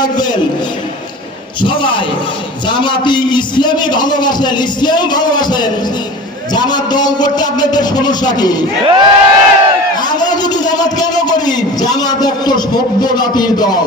রাখবেন। সবাই জামাতি ইসলামই ভালোবাসেন ইসলাম ভালোবাসেন। জামাত দল করতে আপনাদের সমস্যা কি? আমরা যদি জামাত কেন করি? জামাত একটা সভ্য জাতির দল।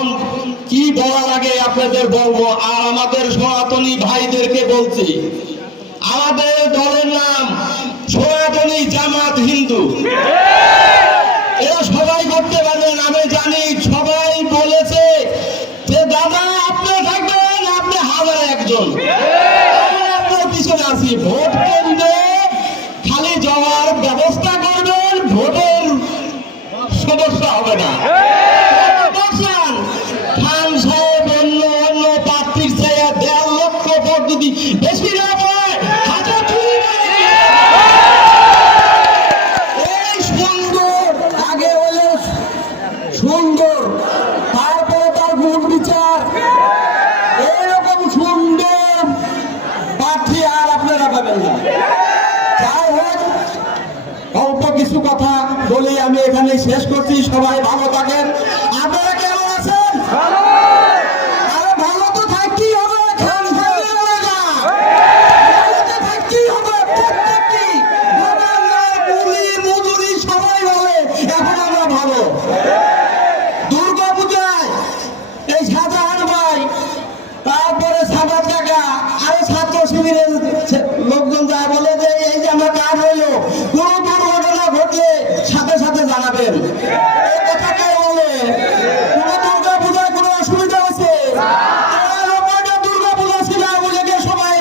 কি বলা লাগে আপনাদের বলব? আর আমাদের সনাতনী ভাইদেরকে বলছি, আমাদের দলের নাম সনাতনী জামাত হিন্দু। এরা সবাই করতে পারবেন, আমি জানি সবাই বলেছে যে, দাদা, আপনি থাকবেন, আপনি হাজার একজন। আপনার পিছনে আছি। ভোট কেন্দ্রে খালি যাওয়ার ব্যবস্থা করবেন, ভোটের সমস্যা হবে না। যদি বেশি এই সুন্দর আর হোক, অল্প কিছু কথা বলি, আমি এখানে শেষ করছি। সবাই ভালো থাকেন আপনারা কেমন আছেন আরে ভালো তো থাকতেই হবে খান খানের এলাকা ভালো তো থাকতেই হবে প্রত্যেকটি দোকানদার কুলি মজুরি সবাই বলে এখন আমরা ভালো দুর্গা পূজায় এই শাহজাহান ভাই তারপরে সাবাদ কাকা আরও ছাত্র শিবিরের লোকজন যায় বলে যে এই যে আমার কাজ হইল কোনো দুর্ঘটনা ঘটলে সাথে সাথে জানাবেন। সবাই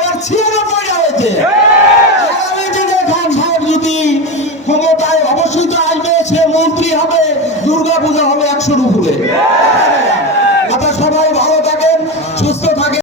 ক্ষমতায় অবশ্যই তো সে মন্ত্রী হবে দুর্গা পূজা হবে একশোর উপরে।